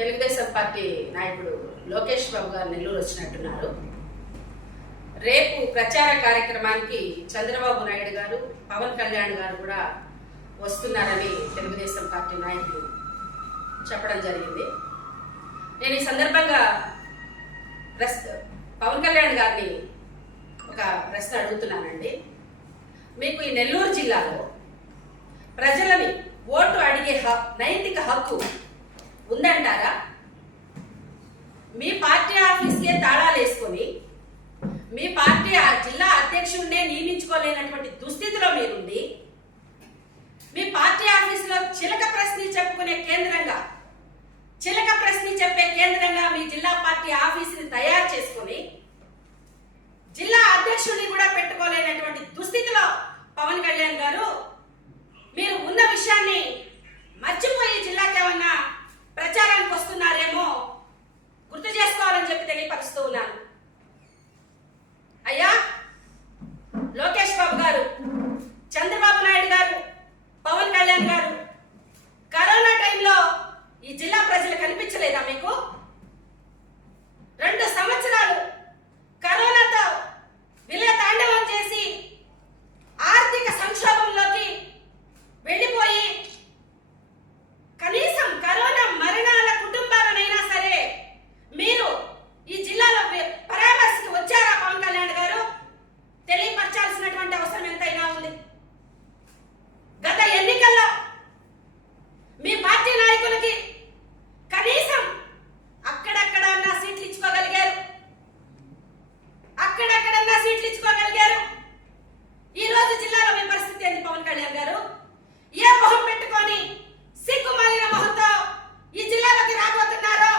Telugu Desam party నాయకుడు లోకేష్ బాబు గారు నెల్లూరు వచ్చినట్టున్నారు. రేపు ప్రచార కార్యక్రమానికి చంద్రబాబు నాయుడు గారు, పవన్ కళ్యాణ్ గారు కూడా వస్తున్నారని తెలుగుదేశం పార్టీ నాయకులు చెప్పడం జరిగింది. నేను ఈ సందర్భంగా పవన్ కళ్యాణ్ గారిని ఒక ప్రశ్న అడుగుతున్నానండి. మీకు ఈ నెల్లూరు జిల్లాలో ప్రజలని ఓటు అడిగే నైతిక హక్కు ఉందంటారా? మీ పార్టీ ఆఫీస్కే తాళాలు వేసుకొని మీ పార్టీ జిల్లా అధ్యక్షుడినే నియమించుకోలేనటువంటి దుస్థితిలో మీరుండి, మీ పార్టీ ఆఫీసులో చిలక ప్రశ్న చెప్పుకునే కేంద్రంగా, చిలక ప్రశ్న చెప్పే కేంద్రంగా మీ జిల్లా పార్టీ ఆఫీసుని తయారు చేసుకుని జిల్లా అధ్యక్షుడిని కూడా పెట్టుకోలేనటువంటి దుస్థితిలో పవన్ కళ్యాణ్ గారు మీరు ఉన్న విషయాన్ని మర్చిపోయి జిల్లాకి ఏమన్నా ప్రచారానికి వస్తున్నారేమో గుర్తు చేసుకోవాలని చెప్పి తెలియపరుస్తూ ఉన్నాను. అయ్యా లోకేష్ బాబు గారు, చంద్రబాబు నాయుడు గారు, పవన్ కళ్యాణ్ గారు, కరోనా టైంలో ఈ జిల్లా ప్రజలు కనిపించలేదా మీకు? 2 సంవత్సరాలు కరోనాతో విలయ తాండవం చేసి ఆర్థిక సంక్షోభంలోకి వెళ్ళిపోయి కనీసం కరోనా మరణాల కుటుంబాలనైనా సరే మీరు ఈ జిల్లాలో పరామర్శకి వచ్చారా? పవన్ కళ్యాణ్ గారు తెలియపరచాల్సినటువంటి అవసరం ఎంతైనా ఉంది. గత ఎన్నికల్లో మీ పార్టీ నాయకులకి కనీసం అక్కడక్కడన్నా సీట్లు ఇచ్చుకోగలిగారు, అక్కడక్కడన్నా సీట్లు ఇచ్చుకోగలిగారు. ఈ రోజు జిల్లాలో మీ పరిస్థితి ఏంటి పవన్ కళ్యాణ్ గారు? ఏ మొహం పెట్టుకొని సిగ్గుమాలిన మొహంతో ఈ జిల్లాలోకి రాబోతున్నారో,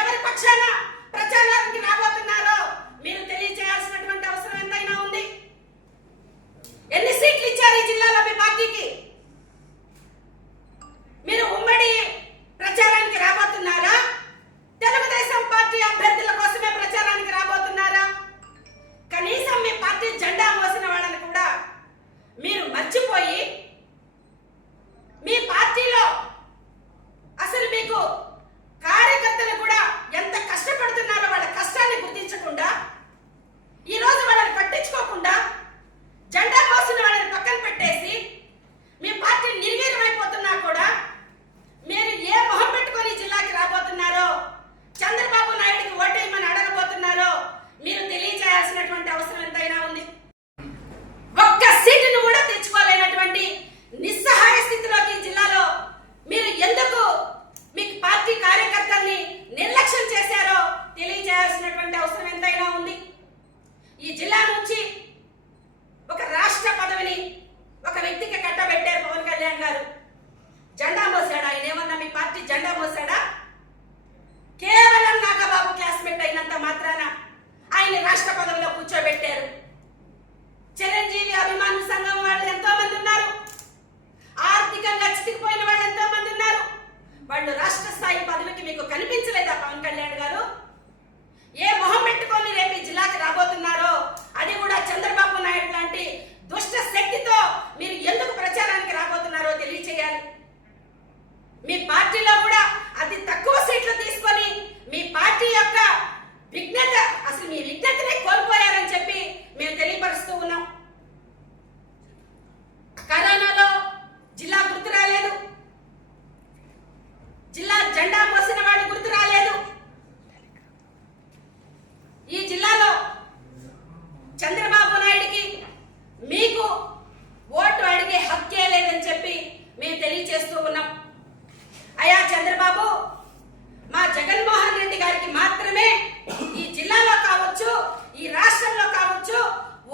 ఎవరి పక్షాన ప్రచారానికి రాబోతున్నారో మీరు తెలియజేయాల్సినటువంటి అవసరం ఎంతైనా ఉంది. ఎన్ని సీట్లు ఇచ్చారు ఈ జిల్లాలో మీ పార్టీకి? మీరు ఉమ్మడి ప్రచారానికి రాబోతున్నారా? తెలుగుదేశం పార్టీ అభ్యర్థుల కోసమే ప్రచారానికి రాబోతున్నారా? కనీసం మీ పార్టీ జెండా మోసిన వాళ్ళని కూడా మీరు మర్చిపోయి మీ పార్టీలో అసలు మీకు కార్యకర్తలు కూడా ఎంత కష్టపడుతున్నారో వాళ్ళ కష్టాన్ని గుర్తించకుండా, ఈ రోజు వాళ్ళని పట్టించుకోకుండా, జెండా మోసిన వాళ్ళని పక్కన పెట్టేసి మీ పార్టీ నిర్వీర్యమైపోతున్నా కూడా మీరు ఏ మొహం పెట్టుకొని జిల్లాకి రాబోతున్నారో, చంద్రబాబు నాయుడికి ఓటేయమని అడగబోతున్నారో మీరు తెలియజేయాల్సినటువంటి అవసరం ఎంతైనా ఉంది. ఒక్క సీటును కూడా తెచ్చుకోలేనటువంటి నిస్సహాయ స్థితిలోకి జిల్లాలో మీరు ఎందుకు మీ పార్టీ కార్యకర్తల్ని నిర్లక్ష్యం చేశారో తెలియజేయాల్సినటువంటి అవసరం ఎంతైనా ఉంది. ఈ జిల్లా నుంచి ఒక రాష్ట్ర పదవిని ఒక వ్యక్తికి కట్టబెట్టారు పవన్ కళ్యాణ్ గారు. జెండా మోసాడా? ఆయన ఏమన్నా మీ పార్టీ జెండా మోసాడా? కేవలం నాగబాబు క్లాస్మేట్ అయినంత మాత్రాన ఆయన రాష్ట్ర పదవిలో కూర్చోబెట్టారు. చిరంజీవి అభిమానుల సంఘం వాళ్ళు ఎంతో మంది ఉన్నారు, ఆర్థికంగా చితికిపోయిన వాళ్ళు ఎంతో మంది ఉన్నారు. వాళ్ళు రాష్ట్ర స్థాయి పదవికి మీకు కనిపించలేదా పవన్ కళ్యాణ్ గారు? ఏ మొహం పెట్టుకొని రేపు ఈ జిల్లాకి రాబోతున్నారో, అది కూడా చంద్రబాబు నాయుడు లాంటి దుష్ట శక్తితో మీరు ఎందుకు ప్రచారానికి రాబోతున్నారో తెలియచేయాలి. మీ పార్టీలో కూడా అతి తక్కువ సీట్లు తీసుకొని మీ పార్టీ యొక్క విఘ్నత, అసలు మీ విఘ్నతనే కోల్పోయారని చెప్పి మేము తెలియపరుస్తూ ఉన్నాం. కరోనాలో జిల్లా గుర్తు రాలేదు, జిల్లా జెండా మోసిన వాళ్ళు గుర్తు రాలేదు. ఈ జిల్లాలో చంద్రబాబు నాయుడికి మీకు ఓటు అడిగే హక్కే లేదని చెప్పి మేము తెలియజేస్తూ ఉన్నాం. అయ్యా చంద్రబాబు, మా జగన్మోహన్ రెడ్డి గారికి మాత్రమే ఈ జిల్లాలో కావచ్చు, ఈ రాష్ట్రంలో కావచ్చు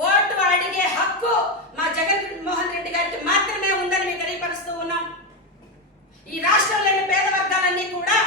ఓటు అడిగే హక్కు మా జగన్మోహన్ రెడ్డి గారికి మాత్రమే ఉందని మేము తెలియపరుస్తూ ఉన్నాం. ఈ రాష్ట్రంలోని పేద వర్గాలన్నీ కూడా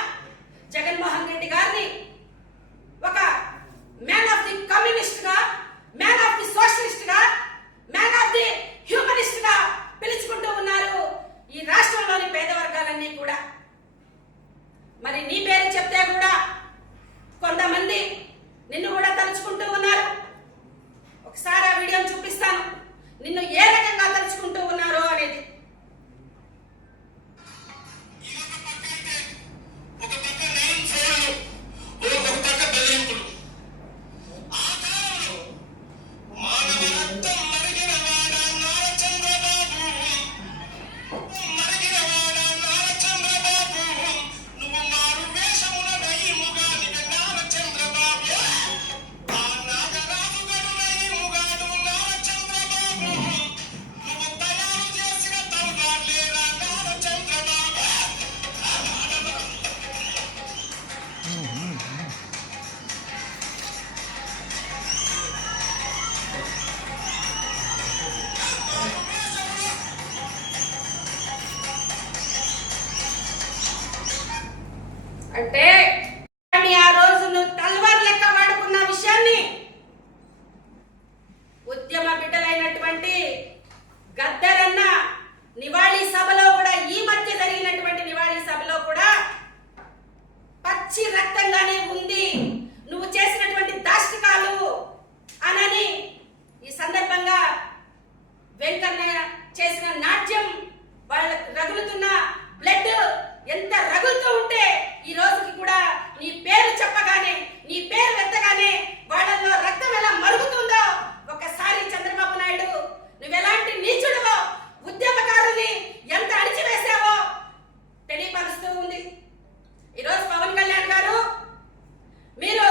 కానీ ఆ రోజు నువ్వు తల్వార్ లెక్క వాడుకున్న విషయాన్ని ఉద్యమ బిడ్డలైనటువంటి గద్దరన్న నివాళీ సభలో కూడా, ఈ మధ్య జరిగినటువంటి నివాళీ సభలో కూడా పచ్చి రక్తంగానే ఉంది నువ్వు చేసినటువంటి దాష్టికాలు అనని ఈ సందర్భంగా వెంకన్న చేసిన నాట్యం, వాళ్ళ రగులుతున్న బ్లడ్ ఎంత రగులుతూ ఉంటే ఈ రోజుకి కూడా నీ పేరు చెప్పగానే, నీ పేరు ఎత్తగానే వాళ్ళల్లో రక్తం ఎలా మరుగుతుందో ఒకసారి చంద్రబాబు నాయుడు నువ్వెలాంటి నీచుడువో, ఉద్యమకారుల్ని ఎంత అణిచివేసావో తెలియపరుస్తూ ఉంది. ఈరోజు పవన్ కళ్యాణ్ గారు, మీరు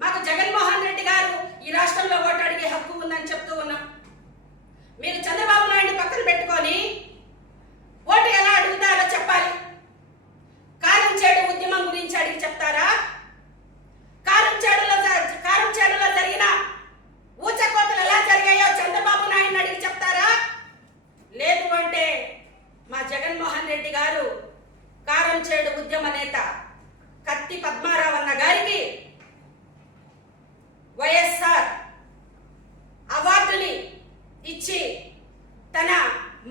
మాకు జగన్మోహన్ రెడ్డి గారు ఈ రాష్ట్రంలో ఓటు అడిగే హక్కు ఉందని చెప్తూ ఉన్నాం. మీరు చంద్రబాబు నాయుడు పక్కన పెట్టుకొని ఓటు ఎలా అడుగుతారో చెప్పాలి. కారం చేడు ఉద్యమం గురించి అడిగి చెప్తారా? కారం చేడులో జరిగిన ఊచకోతలు ఎలా జరిగాయో చంద్రబాబు నాయుడు అడిగి చెప్తారా? లేదు అంటే మా జగన్మోహన్ రెడ్డి గారు కారం చేడు ఉద్యమ నేత కత్తి పద్మారావన్న గారికి వైఎస్ఆర్ అవార్డుని ఇచ్చి తన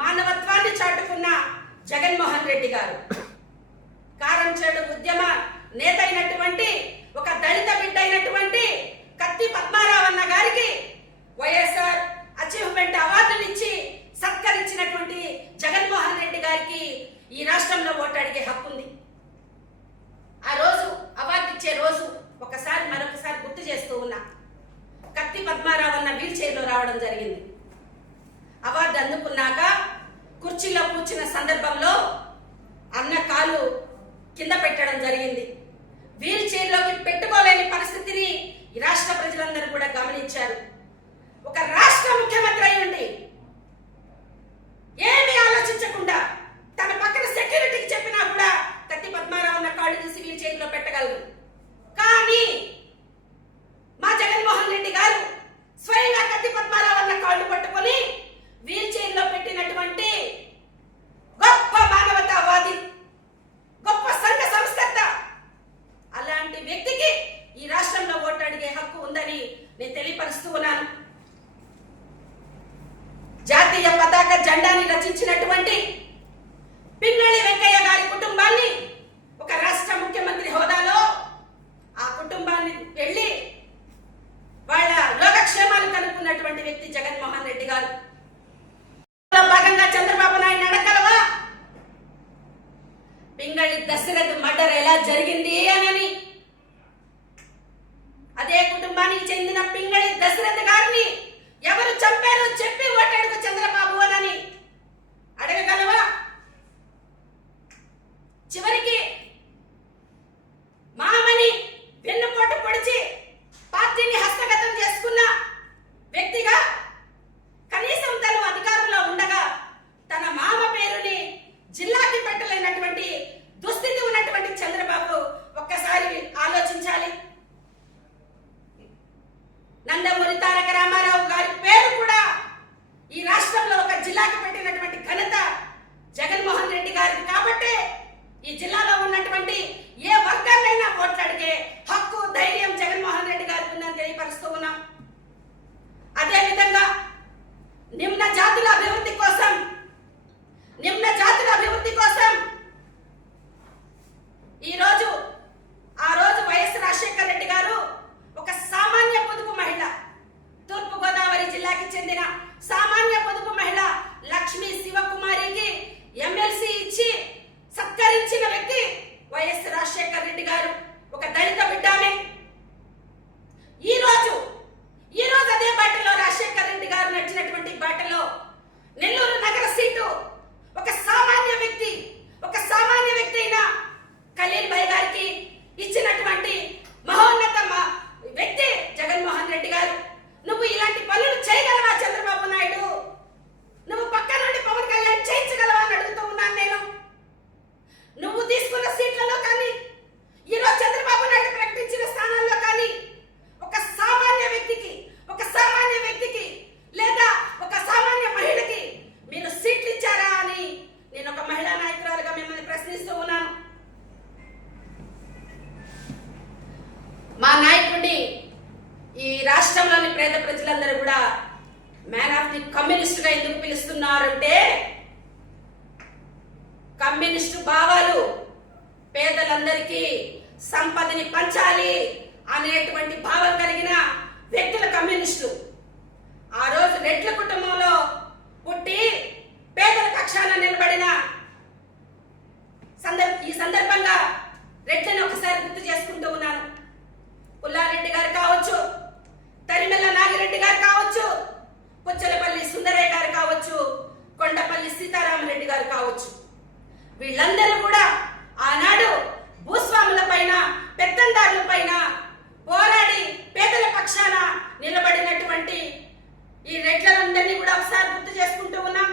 మానవత్వాన్ని చాటుకున్న జగన్మోహన్ రెడ్డి గారు, కారం చేడు ఉద్యమ నేత అయినటువంటి ఒక దళిత బిడ్డ అయినటువంటి కత్తి పద్మారావన్న గారికి వైఎస్ఆర్ అచీవ్మెంట్ అవార్డులు ఇచ్చి సత్కరించినటువంటి జగన్మోహన్ రెడ్డి గారికి ఈ రాష్ట్రంలో ఓటు అడిగే హక్కు ఉంది. ఆ రోజు అవార్డు ఇచ్చే రోజు మరొకసారి గుర్తు చేస్తూ ఉన్నా. కత్తి పద్మారావన్న వీల్ చైర్లో రావడం జరిగింది. అవార్డు అందుకున్నాక కుర్చీలో కూర్చున్న సందర్భంలో అన్న కాలు కింద పెట్టడం జరిగింది. వీల్ చైర్లోకి పెట్టుకోలేని పరిస్థితిని ఈ రాష్ట్ర ప్రజలందరూ కూడా గమనించారు. ఒక రాష్ట్ర ముఖ్యమంత్రి అయి ఉండి ఏమీ ఆలోచించకుండా తన పక్కన సెక్యూరిటీకి చెప్పినా కూడా కత్తి పద్మారావన్న కాళ్ళు తీసి వీల్ చైర్లో పెట్టగలరు. కానీ మా జగన్మోహన్ రెడ్డి గారు స్వయంగా కత్తి పద్మారావన్న కాళ్ళు పట్టుకొని వీల్ చైర్లో పెట్టినటువంటి గొప్ప మానవతావాది, గొప్ప సంఘ సంస్కర్త, అలాంటి వ్యక్తికి ఈ రాష్ట్రంలో ఓటు అడిగే హక్కు ఉందని నేను తెలియపరుస్తూ ఉన్నాను. జాతీయ పతాక జెండాని రచించినటువంటి పింగళి వెంకయ్య గారి కుటుంబాన్ని ఒక రాష్ట్ర ముఖ్యమంత్రి హోదాలో ఆ కుటుంబాన్ని వెళ్ళి వాళ్ళ లోకక్షేమాలు కనుక్కున్నటువంటి వ్యక్తి జగన్మోహన్ రెడ్డి గారు. భాగంగా చంద్రబాబు నాయుడు అడగలవా పింగళి దశరథ్ మర్డర్ ఎలా జరిగింది అని? అదే కుటుంబానికి చెందిన పింగళి దశరథ్ గారిని ఎవరు చంపారో చెప్పి ఓటడుగు చంద్రబాబు అని అడగగలవా? చివరికి మామని వెన్నుపోటు పొడిచి పార్టీని హస్తగతం చేసుకున్న వ్యక్తిగా కనీసం తను అధికారంలో ఉండగా తన మామ పేరుని జిల్లాకి పెట్టలేనటువంటి దుస్థితి ఉన్నటువంటి చంద్రబాబు ఒక్కసారి ఆలోచించాలి. నందమూరి తారక రామారావు గారి పేరు కూడా ఈ రాష్ట్రంలో ఒక జిల్లాకి పెట్టినటువంటి ఘనత జగన్మోహన్ రెడ్డి గారికి. కాబట్టి ఈ జిల్లాలో ఉన్నటువంటి ఏ వర్గాన్నైనా ఓట్లు అడిగే హక్కు, ధైర్యం జగన్మోహన్ రెడ్డి గారికి ఉందని తెలియపరుస్తూ ఉన్నాం. అదేవిధంగా నిమ్న జాతుల అభివృద్ధి కోసం ఆ రోజు వైఎస్ రాజశేఖర రెడ్డి గారు ఒక సామాన్య పొదుపు మహిళ, తూర్పు గోదావరి జిల్లాకి చెందిన సామాన్య పొదుపు మహిళ లక్ష్మీ శివకుమారికి ఎమ్మెల్సీ ఇచ్చి సత్కరించిన వ్యక్తి వైఎస్ రాజశేఖర రెడ్డి గారు. ఒక దళిత బిడ్డామే. ఈ రోజు అదే బాటలో రాజశేఖర రెడ్డి గారు నడిచినటువంటి బాటలో నెల్లూరు నగర సీటు ఒక సామాన్య వ్యక్తి అయిన ఖలీల్ భాయ్ గారికి ఇచ్చినటువంటి మహోన్నత వ్యక్తి జగన్మోహన్ రెడ్డి గారు. నువ్వు ఇలాంటి పనులు చేయగలవా చంద్రబాబు నాయుడు? నువ్వు పక్క నుండి పవన్ కళ్యాణ్ చేయించగలవా అని అడుగుతూ ఉన్నాను నేను. నువ్వు తీసుకున్న సీట్లలో కానీ ఈరోజు చంద్రబాబు నాయుడు ప్రకటించిన మా నాయకుడిని ఈ రాష్ట్రంలోని పేద ప్రజలందరూ కూడా మ్యాన్ ఆఫ్ ది కమ్యూనిస్ట్ గా ఎందుకు పిలుస్తున్నారంటే కమ్యూనిస్టు భావాలు పేదలందరికీ సంపదని పంచాలి అనేటువంటి భావం కలిగిన వ్యక్తుల కమ్యూనిస్టు. ఆ రోజు రెడ్ల కుటుంబంలో పుట్టి పేదల పక్షాన నిలబడిన ఈ సందర్భంగా రెడ్లను ఒకసారి గుర్తు చేసుకుంటూ ఉన్నాను. పుల్లారెడ్డి గారు కావచ్చు, తరిమెల్ల నాగిరెడ్డి గారు కావచ్చు, పుచ్చలపల్లి సుందరయ్య గారు కావచ్చు, కొండపల్లి సీతారామరెడ్డి గారు కావచ్చు, వీళ్ళందరూ కూడా ఆనాడు భూస్వాముల పైన పెత్తందారుల పైన పోరాడి పేదల పక్షాన నిలబడినటువంటి ఈ రెడ్లందరినీ కూడా ఒకసారి గుర్తు చేసుకుంటూ ఉన్నాం.